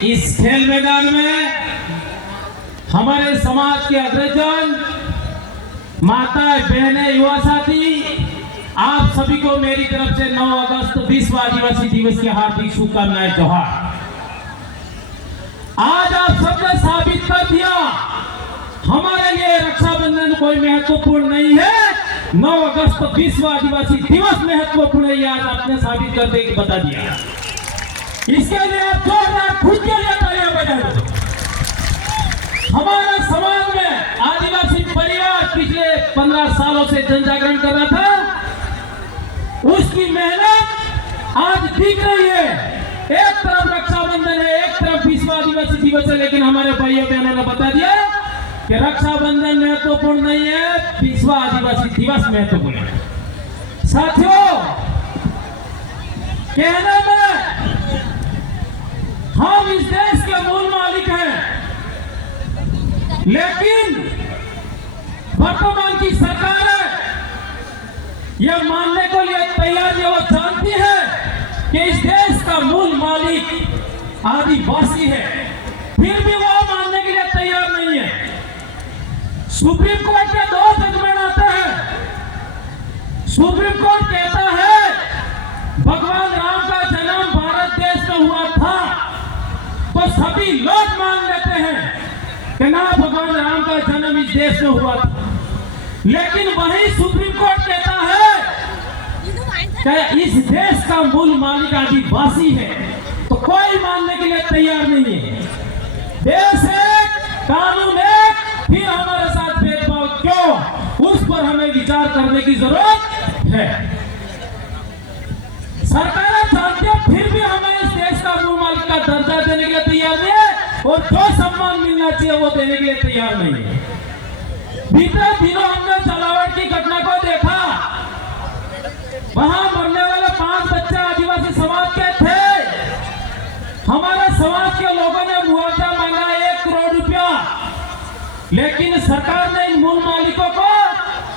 इस खेल मैदान में हमारे समाज के अग्रजन, माताएं, बहनें, युवा साथी, आप सभी को मेरी तरफ से 9 अगस्त विश्व आदिवासी दिवस की हार्दिक शुभकामनाएं। जोहार। आज आप सबने साबित कर दिया हमारे लिए रक्षाबंधन कोई महत्वपूर्ण नहीं है, 9 अगस्त विश्व आदिवासी दिवस महत्वपूर्ण है। आज आपने साबित कर दे बता दिया। इसके लिए आप जोरदार खुद के लिए तालियां बजाएं। हमारे समाज में आदिवासी परिवार पिछले 15 सालों से जन जागरण कर रहा था, उसकी मेहनत आज दिख रही है। एक तरफ रक्षाबंधन है, एक तरफ विश्व आदिवासी दिवस है, लेकिन हमारे भाइयों बहनों ने बता दिया कि रक्षाबंधन महत्वपूर्ण नहीं है, विश्व आदिवासी दिवस महत्वपूर्ण है। साथियों, कहने में हम इस देश के मूल मालिक हैं, लेकिन वर्तमान की सरकार यह मानने को लिए तैयार है, वो जानती है कि इस देश का मूल मालिक आदिवासी है, फिर भी वो मानने के लिए तैयार नहीं है। सुप्रीम कोर्ट के 2 जजमेंट आते हैं। सुप्रीम कोर्ट कहता है भगवान राम का जन्म भारत देश में हुआ था, तो सभी लोग मान लेते हैं कि ना भगवान राम का जन्म इस देश में हुआ था, लेकिन वही सुप्रीम कोर्ट कहता है कि इस देश का मूल मालिक आदिवासी है, तो कोई मानने के लिए तैयार नहीं है। देश एक, कानून एक, फिर हमारे साथ भेदभाव क्यों, उस पर हमें विचार करने की जरूरत है। सरकारें जानती है, फिर भी हमें इस देश का मूल मालिक का दर्जा देने के लिए तैयार नहीं है, और जो सम्मान मिलना चाहिए वो देने के लिए तैयार नहीं है। बीते दिनों हमने जलावट की घटना को देखा। वहां मरने वाले 5 बच्चे आदिवासी समाज के थे। हमारे समाज के लोगों ने मुआवजा मांगा 1 करोड़ रुपया, लेकिन सरकार ने इन मूल मालिकों को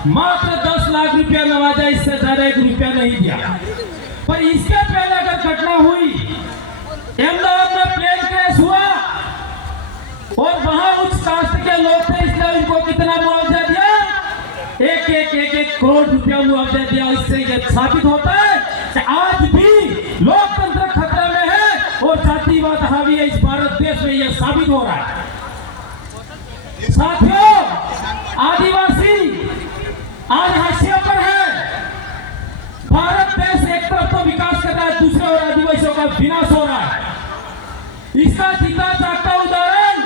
मात्र 10 लाख रुपया नवाजा, इससे ज्यादा 1 रुपया नहीं दिया। पर इसके पहले अगर घटना हुई, अहमदाबाद में प्लेन क्रैश हुआ और वहां उच्च कास्ट के लोग थे, इसलिए इनको कितना मुआवजा दिया, 1 करोड़ रुपया मुआवजा दिया। इससे यह साबित होता है कि आज भी लोकतंत्र खतरे में है और जातिवाद हावी है इस भारत देश में, यह साबित हो रहा है। साथियों, आदिवासी आज हाशिए पर है। भारत देश एक तरफ तो विकास कर रहा है, दूसरे और आदिवासियों का विनाश हो रहा है। इसका जीता जागता उदाहरण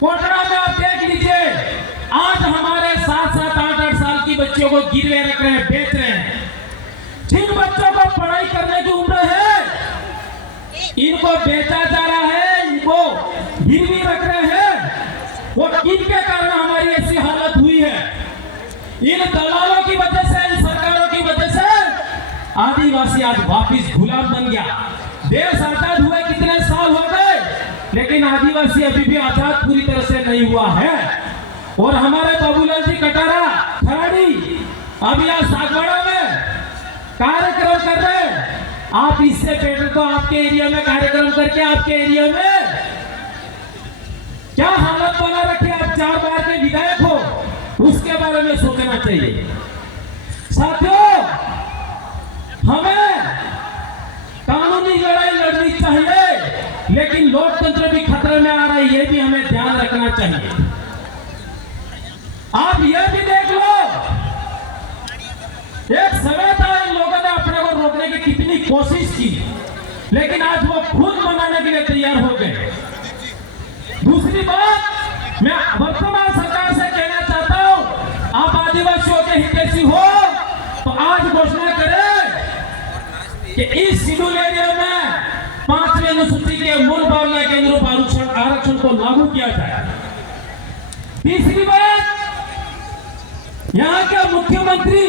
कोटरा में आप देख लीजिए। आज हमारे 7-7, 8-8 साल की बच्चियों को गिरवे रख रहे हैं, बेच रहे हैं। जिन बच्चों को पढ़ाई करने की उम्र है, इनको बेचा जा रहा है, इनको गिरवी रख रहे हैं। वो किनके कारण हमारी ऐसी हालत हुई है? इन दलालों की वजह से, इन सरकारों की वजह से आदिवासी आज वापिस गुलाम बन गया। देश आजाद हुए कितने साल हो गए, लेकिन आदिवासी अभी भी आजाद पूरी तरह से नहीं हुआ है। और हमारे बाबूलाल जी कटारा खराड़ी अब यहाँ सागवाड़ा में कार्यक्रम कर रहे हैं। आप इससे बेटर तो आपके एरिया में कार्यक्रम करके आपके एरिया में क्या हालत बना रखी, आप 4 बार के विधायक हो, उसके बारे में सोचना चाहिए। साथियों, हमें कानूनी लड़ाई लड़नी चाहिए, लेकिन लोकतंत्र भी खतरे में आ रहा है, ये भी हमें ध्यान रखना चाहिए। आप ये भी देख लो, एक समय था इन लोगों ने अपने को रोकने की कितनी कोशिश की, लेकिन आज वो खुद मनाने के लिए तैयार हो गए। दूसरी बात, मैं वर्तमान सरकार से कहना चाहता हूं, आप आदिवासियों के हितैषी हो तो आज घोषणा करें कि इस शेड्यूल एरिया में 5वीं अनुसूची के मूल भावना के अनुरूप आरक्षण को लागू किया जाए। तीसरी बात, यहाँ के मुख्यमंत्री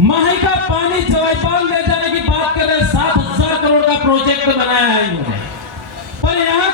माही का पानी चौपाल ले जाने की बात कर रहे हैं। 7,000 करोड़ का प्रोजेक्ट बनाया है इन्होंने, पर यहाँ